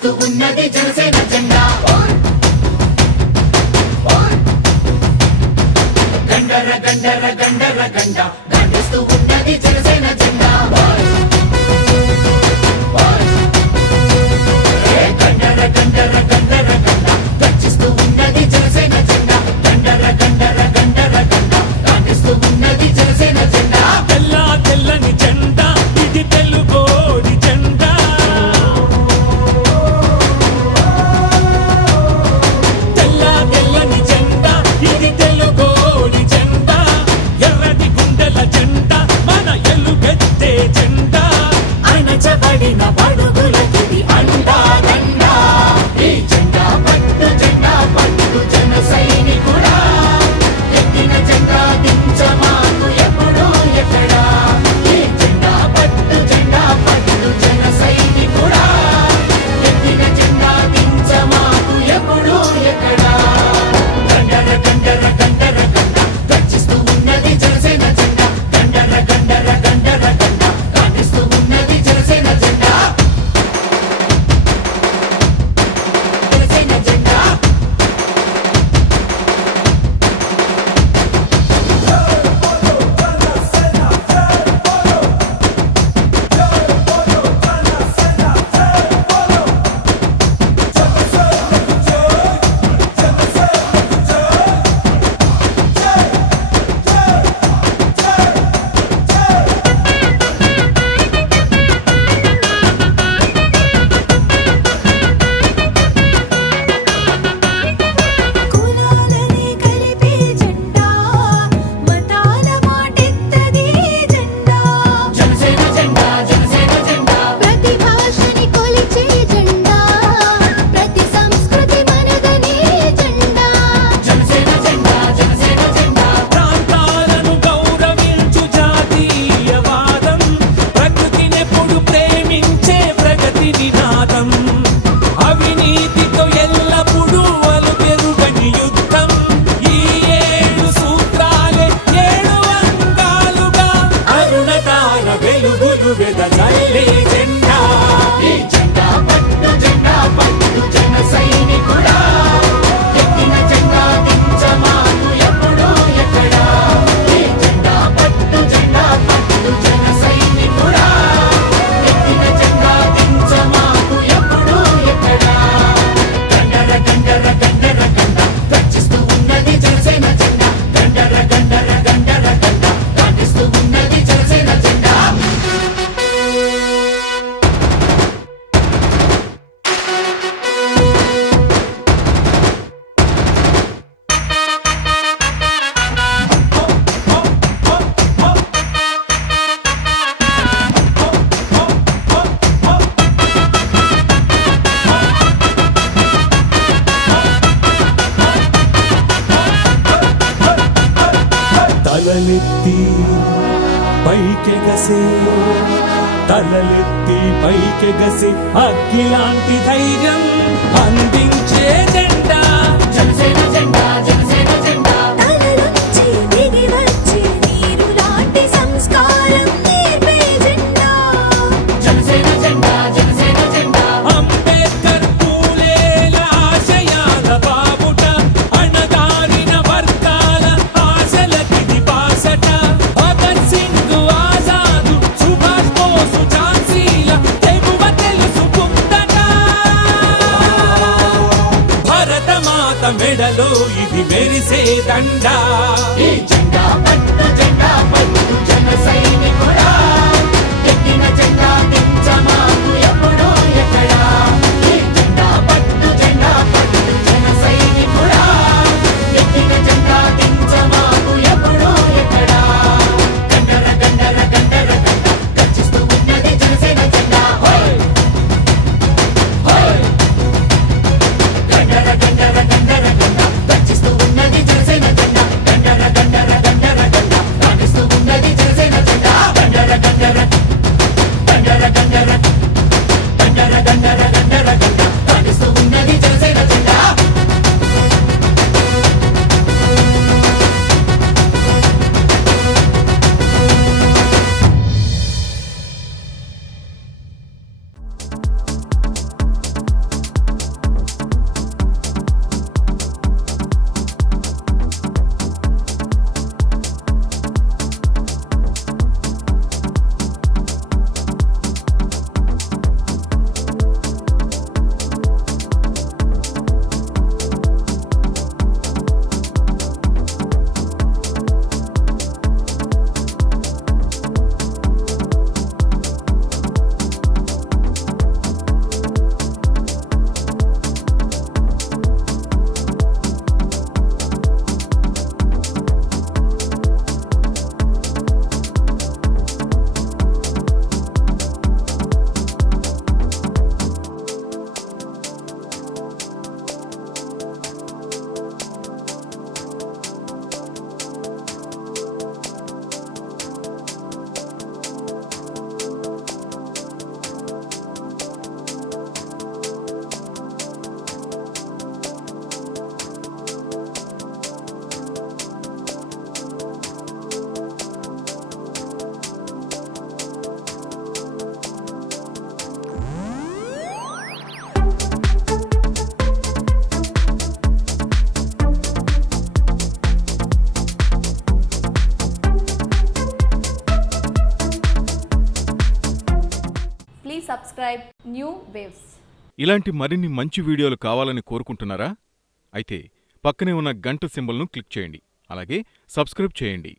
గర్జిస్తూ ఉన్నది జనసేన జెండా గండర గండర గండర గండ గర్జిస్తూ ఉన్నది జనసేన జెండా గండర గండర గండర గండ గర్జిస్తూ ఉన్నది జనసేన జెండా గండర గండర గండర గండ గర్జిస్తూ ఉన్నది జనసేన జెండా తెల్ల తెల్లని జెండా ఇది తెలుగోడి జెండా తెల్ల తెల్లని జెండా ఇది తెలుగోడి జెండా ఎర్రటి గుండెల జెండా మన ఎలుగెత్తే జెండా అణచబడిన బడుగులకి అండా దండా ఈ జెండా పట్టు జన సైనికుడా ఎక్కిన జెండా దించమాకు ఎప్పుడు ఎక్కడా ఈ జెండా పట్టు జన సైనికుడా ఎక్కిన జెండా దించమాకు ఎప్పుడు ఎక్కడా గండర గండర గండర గండ గర్జిస్తూ ఉన్నది జనసేన జెండా గండర గండర గండర గండ కాండిస్తూ ఉన్నది జనసేన జెండా జనసేన జెండా కులాలని కలిపే జెండా మతాల మాటెత్తది జెండా జనసేన జెండా జనసేన జెండా ప్రతి భాషని కొలిచే జెండా ప్రతి సంస్కృతి మనదనే జెండా జనసేన జెండా జనసేన జెండా ప్రాంతాలను గౌరవించు జాతీయవాదం ప్రకృతినెప్పుడు ప్రేమించే ప్రగతి నినాదం అవినీతితో ఎల్లప్పుడూ అలుపెరుగని యుద్ధం ఈ ఏడు సూత్రాలే ఏడు అంగాలుగా అరుణతార వెలుగులు వెదజల్లే జెండా ఈ జెండా పట్టు జన సైనికుడా ఎక్కిన జెండా దించమాకు ఎప్పుడు ఎక్కడా ఈ జెండా పట్టు జన సైనికుడా ఎక్కిన జెండా దించమాకు ఎప్పుడు ఎక్కడా గండర గండర గండర గండ గర్జిస్తూ ఉన్నది జనసేన జెండా గండర గండర గండర గండ కాండిస్తూ ఉన్నది జనసేన జెండా తలలెత్తి పైకెగసే తలలెత్తి పైకెగసే అగ్గిలాంటి ధైర్యం అందించే జెండా జనసేన జెండా జనసేన జెండా తలలోంచి దిగి వచ్చే నీరు లాంటి సంస్కారం నేర్పే జెండా జనసేన జెండా జనసేన జెండా అంబేద్కర్ పూలేల ఆశయాల బాబుట అణగారిన వర్గాల ఆశలకిది బాసట భగత్ సింగ్ ఆజాదు సుభాష్ బోసు ఝాన్సీల తెగువ తెలుసుకుందట భరతమాత మెడలో ఇది మెరిసే దండా ఈ జెండా పట్టు జన సైనికుడా ఎక్కిన జెండా దించమాకు ఎప్పుడు ఎక్కడా ఈ జెండా పట్టు జన సైనికుడా ఎక్కిన జెండా దించమాకు ఎప్పుడు ఎక్కడా గండర గండర గండర గండ గర్జిస్తూ ఉన్నది జనసేన జెండా హోయ్ హోయ్ గండర గండర గండర గండ గర్జిస్తూ ఉన్నది జనసేన జెండా గండర గండర గండర గండ కాండిస్తూ ఉన్నది జనసేన జెండా గండర subscribe New Waves. ఇలాంటి మరిన్ని మంచి వీడియోలు కావాలని కోరుకుంటున్నారా? అయితే పక్కనే ఉన్న గంట సింబల్ను క్లిక్ చేయండి. అలాగే సబ్స్క్రైబ్ చేయండి.